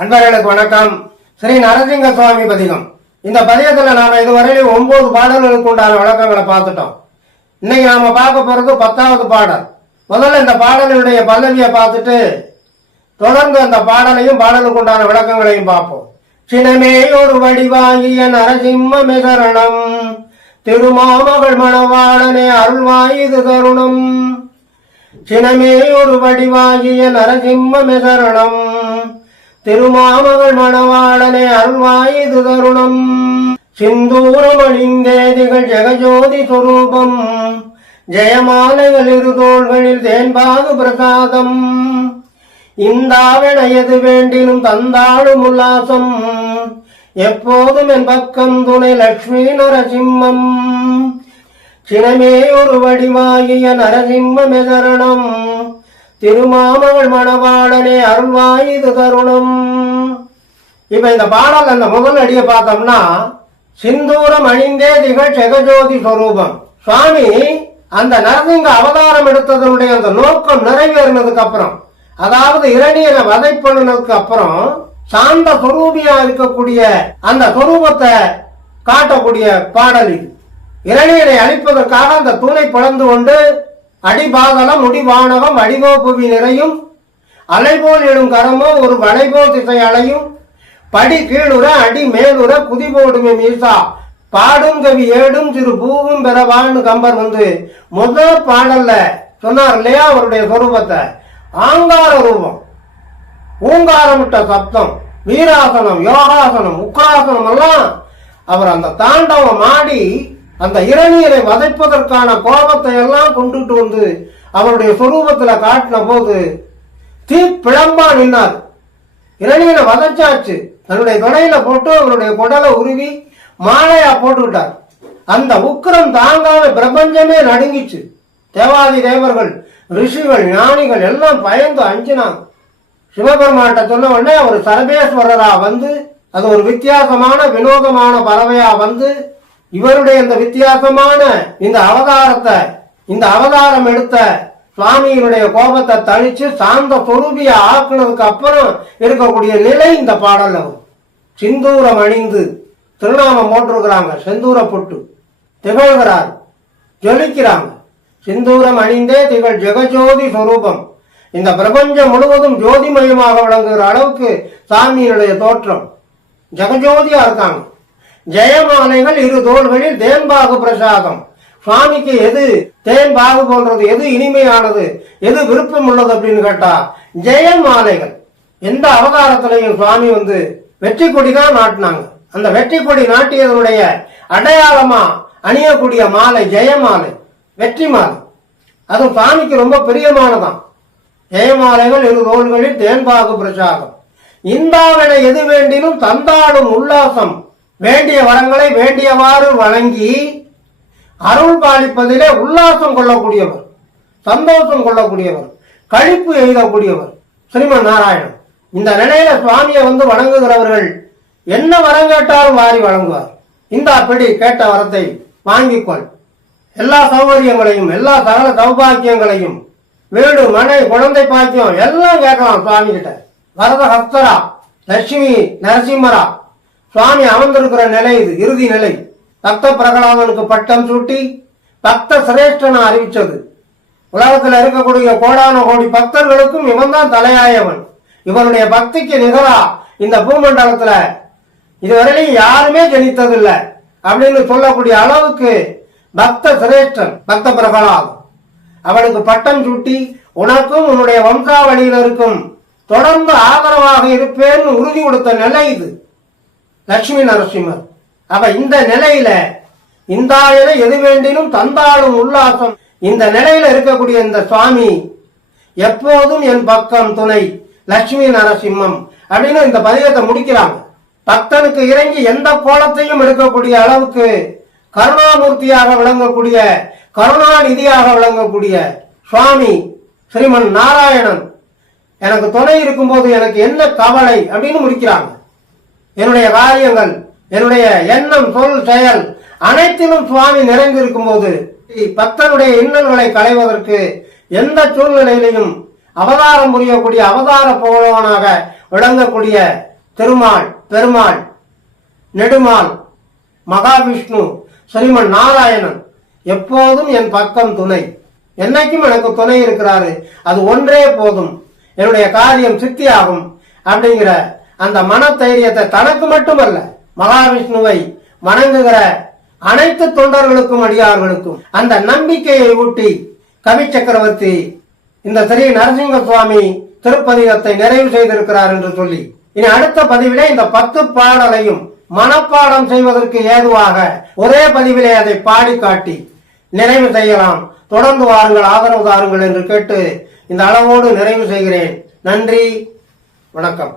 அன்பர்களுக்கு வணக்கம். ஸ்ரீ நரசிங்க சுவாமி பதிகம். இந்த பதிகத்துல நாம இதுவரையிலும் ஒன்பது பாடல்களுக்கு உண்டான விளக்கங்களை பார்த்துட்டோம். இன்னைக்கு நாம பார்க்க போறது பத்தாவது பாடல். முதல்ல இந்த பாடலுடைய பல்லவியை பார்த்துட்டு தொடர்ந்து அந்த பாடலையும் பாடலுக்கு உண்டான விளக்கங்களையும் பார்ப்போம். சினமே ஒரு வடிவாகிய நரசிம்ம மிகரணம் திருமாமகள் மணவாளனே அருள்வாயுது தருணம். சினமே ஒரு வடிவாகிய நரசிம்ம மிகரணம் திருமாமகள் மணவாளனே அருள்வாயுது தருணம். சிந்தூரம் அணிந்தேதிகள் ஜெகஜோதி சுரூபம். ஜெயமாலைகள் இரு தோள்களில் தேன்பாகு பிரசாதம். இந்தாவென எது வேண்டினும் தந்தாளும் உல்லாசம். எப்போதும் என் பக்கம் துணை லட்சுமி நரசிம்மம். சினமே ஒரு வடிவாகிய நரசிம்ம மெதரணம். திருமாமகள் மணவாளனே அருள்வாயுது தருணம் இப்ப இந்த பாடல் அந்த முதல் அடியை பார்த்தோம்னா சிந்தூரம் அணிந்தே திகழ் ஜெகஜோதி ஸ்வரூபம் சுவாமி அந்த நரசிங்க அவதாரம் எடுத்ததனுடைய அந்த நோக்கம் நிறைவேறினதுக்கு அப்புறம் அதாவது இரணியனை வதை பண்ணினதுக்கு அப்புறம் சாந்த சொரூபியா இருக்கக்கூடிய அந்த சொரூபத்தை காட்டக்கூடிய பாடல் இது. இரணியனை அழிப்பதற்காக அந்த தூணை பிளந்து கொண்டு அடிபாகலம் முடிவானகம் அடிவோ புவி நிறையும். அலைபோல் எழும் கரமோ ஒரு வளைபோல் திசை அலையும். படி கீழுற அடி மேலுற குதி போடுமே மீசா. பாடும் கவி ஏடும் திரு பூவும் பெறவான்னு கம்பர் வந்து. முதல் பாடல்ல சொன்னார் இல்லையா அவருடைய சொரூபத்தை? ஆங்கார ரூபம். ஊங்காரமிட்ட சப்தம் வீராசனம் யோகாசனம் உக்ராசனம் எல்லாம் அவர் அந்த தாண்டவம் ஆடி அந்த இரணியரை வதைப்பதற்கான கோபத்தை எல்லாம் கொண்டுட்டு வந்து அவருடைய சுரூபத்துல காட்டின போது தீப்பிழம்பா நின்னார். இரணியனை வதைச்சாச்சு. தன்னுடைய துணையில போட்டு அவருடைய குடலை உருவி மாலையா போட்டுக்கிட்டார் அந்த உக்கரம் தாங்காம பிரபஞ்சமே நடுங்கிச்சு. தேவாதி தேவர்கள் ரிஷிகள் ஞானிகள் எல்லாம் பயந்து அஞ்சினாங்க. சிவபெருமான்கிட்ட சொன்ன உடனே அவர் சர்வேஸ்வரரா வந்து அது ஒரு வித்தியாசமான வினோதமான பறவையா வந்து இவருடைய இந்த வித்தியாசமான இந்த அவதாரத்தை இந்த அவதாரம் எடுத்த சுவாமியினுடைய கோபத்தை தழிச்சு சாந்த சொரூபிய ஆக்குனதுக்கு அப்புறம் இருக்கக்கூடிய நிலை இந்த பாடல்ல வரும் சிந்தூரம் அணிந்து திருநாமம் போட்டிருக்கிறாங்க செந்தூர பொட்டு திகழ்கிறார் ஜொலிக்கிறாங்க. சிந்தூரம் அணிந்தே திகழ் ஜெகஜோதி சொரூபம். இந்த பிரபஞ்சம் முழுவதும் ஜோதிமயமாக விளங்குகிற அளவுக்கு சாமியினுடைய தோற்றம். ஜெகஜோதியா இருக்காங்க. ஜெயமாலைகள் இரு தோள்களில் தேன்பாகு பிரசாதம். சுவாமிக்கு எது தேன் பாகு போன்றது? எது இனிமையானது? எது விருப்பம் உள்ளது அப்படின்னு கேட்டா ஜெயமாலைகள். எந்த அவதாரத்திலையும் சுவாமி வந்து வெற்றி கொடி தான் நாட்டினாங்க. அந்த வெற்றி கொடி நாட்டியதனுடைய அடையாளமா அணியக்கூடிய மாலை ஜெயமாலை வெற்றி மாலை. அதுவும் சுவாமிக்கு ரொம்ப பிரியமானதான் ஜெயமாலைகள் இரு தோள்களில் தேன்பாகு பிரசாதம். இந்தாவனை எது வேண்டினும் தந்தாடும் உல்லாசம். வேண்டிய வரங்களை வேண்டியவாறு வழங்கி அருள் பாலிப்பதிலே உல்லாசம் கொள்ளக்கூடியவர் சந்தோஷம் கொள்ளக்கூடியவர் கழிப்பு எழுதக்கூடியவர் ஸ்ரீமன் நாராயணன். இந்த நிலையில சுவாமியை வந்து வணங்குகிறவர்கள் என்ன வரம் கேட்டாலும் வாரி வழங்குவார். இந்த அப்படி கேட்ட வரத்தை வாங்கிக்கொள். எல்லா சௌகரியங்களையும் எல்லா சகல சௌபாக்கியங்களையும் வீடு மனை குழந்தை பாக்கியம் எல்லாம் கேட்கலாம் சுவாமி கிட்ட வரத ஹஸ்தரா லட்சுமி நரசிம்மரா சுவாமி அமர்ந்திருக்கிற நிலை இது இறுதி நிலை. பக்த பிரகலாதனுக்கு பட்டம் சூட்டி பக்த சிரேஷ்டனை அறிவிச்சது உலகத்தில் இருக்கக்கூடிய கோடான கோடி பக்தர்களுக்கும் இவன் தான் தலையாயவன். இவனுடைய பக்திக்கு நிகரா இந்த பூமண்டலத்துல இதுவரையிலும் யாருமே ஜனித்ததில்லை அப்படின்னு சொல்லக்கூடிய அளவுக்கு பக்த சிரேஷ்டன் பக்த பிரகலாதன் அவனுக்கு பட்டம் சூட்டி உனக்கும் உன்னுடைய வம்சாவளியில் இருக்கும் தொடர்ந்து ஆதரவாக இருப்பேன்னு உறுதி கொடுத்த நிலை இது. லட்சுமி நரசிம்மர். அப்ப இந்த நிலையில இந்தாயன எது வேண்டினும் தந்தாளும் உல்லாசம். இந்த நிலையில இருக்கக்கூடிய இந்த சுவாமி எப்போதும் என் பக்கம் துணை லட்சுமி நரசிம்மம் அப்படின்னு இந்த பதிகத்தை முடிக்கிறாங்க. பக்தனுக்கு இறங்கி எந்த கோலத்தையும் எடுக்கக்கூடிய அளவுக்கு கருணாமூர்த்தியாக விளங்கக்கூடிய கருணாநிதியாக விளங்கக்கூடிய சுவாமி ஸ்ரீமன் நாராயணன். எனக்கு துணை இருக்கும்போது எனக்கு என்ன கவலை அப்படின்னு முடிக்கிறாங்க. என்னுடைய காரியங்கள் என்னுடைய எண்ணம் சொல் செயல் அனைத்திலும் சுவாமி நிறைந்திருக்கும் போது பக்தனுடைய இன்னல்களை களைவதற்கு எந்த சூழ்நிலையிலையும் அவதாரம் புரியக்கூடிய அவதார புகழவனாக விளங்கக்கூடிய திருமால் பெருமாள் நெடுமால் மகாவிஷ்ணு ஸ்ரீமன் நாராயணன் எப்போதும் என் பக்கம் துணை. என்னைக்கும் எனக்கு துணை இருக்கிறாரு. அது ஒன்றே போதும். என்னுடைய காரியம் சித்தியாகும் அப்படிங்கிற அந்த மனதைரியத்தை தனக்கு மட்டுமல்ல மகாவிஷ்ணுவை வணங்குகிற அனைத்து தொண்டர்களுக்கும் அடியார்களுக்கும் அந்த நம்பிக்கையை ஊட்டி கவி சக்கரவர்த்தி இந்த ஸ்ரீ நரசிங்க சுவாமி திருப்பதிகத்தை நிறைவு செய்திருக்கிறார் என்று சொல்லி. இனி அடுத்த பதிவிலே இந்த பத்து பாடலையும் மனப்பாடம் செய்வதற்கு ஏதுவாக ஒரே பதிவிலே அதை பாடி காட்டி நிறைவு செய்யலாம். தொடர்ந்து வாருங்கள் ஆதரவு தாருங்கள் என்று கேட்டு இந்த அளவோடு நிறைவு செய்கிறேன். நன்றி வணக்கம்.